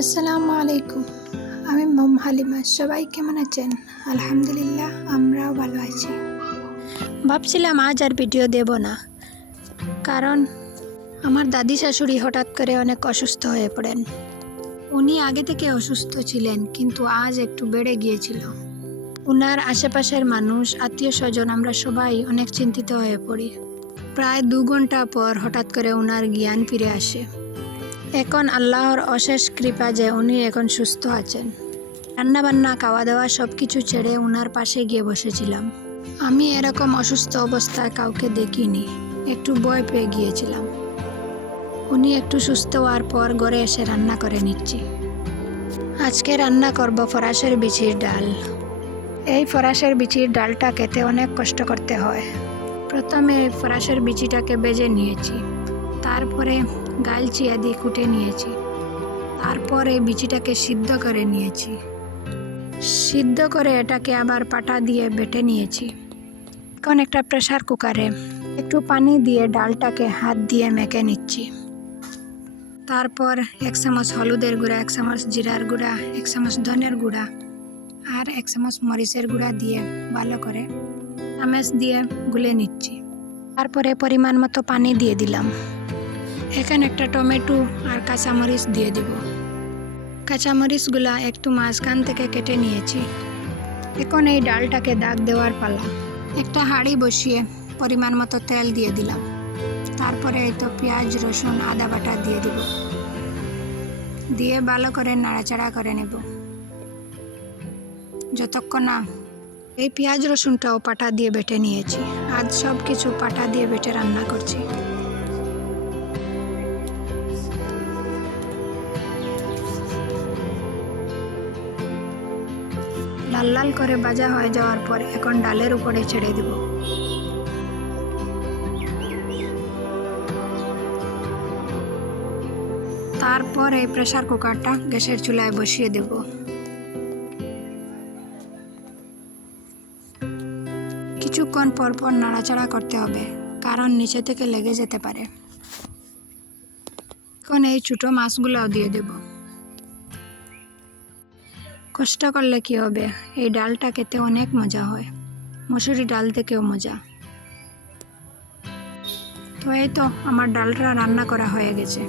আসসালামু আলাইকুম। আমি মম হালিমা। সবাই কেমন আছেন? আলহামদুলিল্লাহ, আমরাও ভালো আছি। ভাবছিলাম আজ আর ভিডিও দেব না, কারণ আমার দাদি শাশুড়ি হঠাৎ করে অনেক অসুস্থ হয়ে পড়েন। উনি আগে থেকে অসুস্থ ছিলেন, কিন্তু আজ একটু বেড়ে গিয়েছিল। উনার আশেপাশের মানুষ, আত্মীয় স্বজন, আমরা সবাই অনেক চিন্তিত হয়ে পড়ি। প্রায় 2 ঘন্টা পর হঠাৎ করে উনার জ্ঞান ফিরে আসে। এখন আল্লাহর অশেষ কৃপা যে উনি এখন সুস্থ আছেন। রান্নাবান্না, খাওয়া দাওয়া সব কিছু ছেড়ে উনার পাশে গিয়ে বসেছিলাম। আমি এরকম অসুস্থ অবস্থায় কাউকে দেখিনি, একটু ভয় পেয়ে গিয়েছিলাম। উনি একটু সুস্থ হওয়ার পর ঘরে এসে রান্না করে নিচ্ছি। আজকে রান্না করব ফরাসের বিচির ডাল। এই ফরাসের বিচির ডালটা খেতে অনেক কষ্ট করতে হয়। প্রথমে ফরাসের বিচিটাকে ভেজে নিয়েছি, তারপরে গালচি আদি কুটে নিয়েছি, তারপরে বিচিটাকে সিদ্ধ করে নিয়েছি। সিদ্ধ করে এটাকে আবার পাটা দিয়ে বেটে নিয়েছি। এখন একটা প্রেসার কুকারে একটু পানি দিয়ে ডালটাকে হাত দিয়ে মেখে নিচ্ছি। তারপর 1 চামচ হলুদের গুঁড়া, 1 চামচ জিরার গুঁড়া, 1 চামচ ধনের গুঁড়া আর 1 চামচ মরিচের গুঁড়া দিয়ে ভালো করে চামচ দিয়ে গুলে নিচ্ছি। তারপরে পরিমাণ মতো পানি দিয়ে দিলাম। এখানে একটা টমেটো আর কাঁচামরিচ দিয়ে দিব। কাঁচামরিচগুলা একটু মাঝখান থেকে কেটে নিয়েছি। এখন এই ডালটাকে দাগ দেওয়ার পালা। একটা হাঁড়ি বসিয়ে পরিমাণ মতো তেল দিয়ে দিলাম। তারপরে এই তো পেঁয়াজ, রসুন, আদা বাটা দিয়ে দিব। দিয়ে ভালো করে নাড়াচাড়া করে নেব যতক্ষণ না এই পেঁয়াজ রসুনটাও পাটা দিয়ে বেটে নিয়েছি। আজ সব কিছু পাটা দিয়ে বেটে রান্না করছি। লাল লাল করে ভাজা হয়ে যাওয়ার পর এখন ডালের উপরে ছেড়ে দেব। তারপর এই প্রেসার কুকারটা গ্যাসের চুলায় বসিয়ে দেব। কিছুক্ষণ পর পর নাড়াচাড়া করতে হবে, কারণ নিচে থেকে লেগে যেতে পারে। এখন এই ছোটো মাছগুলোও দিয়ে দেব। কষ্ট করলে কি হবে, এই ডালটা খেতে অনেক মজা হয়, মসুরি ডাল থেকেও মজা। তো এই তো আমার ডালটা রান্না করা হয়ে গেছে।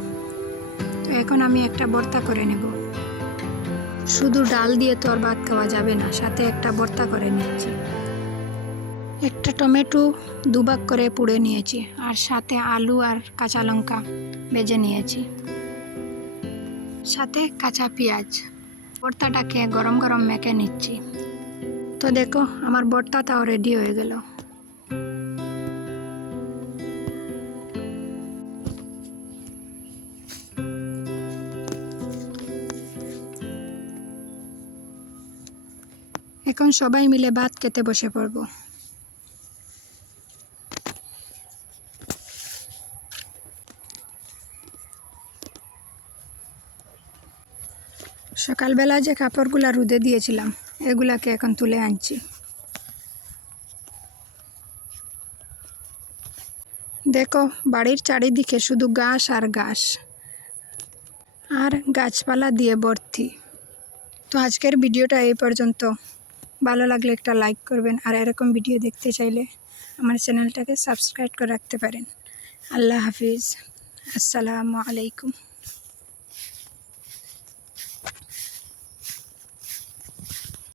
তো এখন আমি একটা ভর্তা করে নেব। শুধু ডাল দিয়ে তো আর ভাত খাওয়া যাবে না, সাথে একটা ভর্তা করে নিচ্ছি। একটা টমেটো 2 ভাগ করে পুড়ে নিয়েছি, আর সাথে আলু আর কাঁচা লঙ্কা ভেজে নিয়েছি, সাথে কাঁচা পেঁয়াজ। ভর্তাটাকে গরম গরম মেখে নিচ্ছি। তো দেখো আমার ভর্তাটাও রেডি হয়ে গেল। এখন সবাই মিলে ভাত খেতে বসে পড়ব। সকালবেলা যে কাপড়গুলা রোদে দিয়েছিলাম, এগুলাকে এখন তুলে আনছি। দেখো বাড়ির চারিদিকে শুধু ঘাস আর ঘাস আর গাছপালা দিয়ে ভর্তি। তো আজকের ভিডিওটা এই পর্যন্ত। ভালো লাগলে একটা লাইক করবেন, আর এরকম ভিডিও দেখতে চাইলে আমার চ্যানেলটাকে সাবস্ক্রাইব করে রাখতে পারেন। আল্লাহ হাফিজ। আসসালামু আলাইকুম।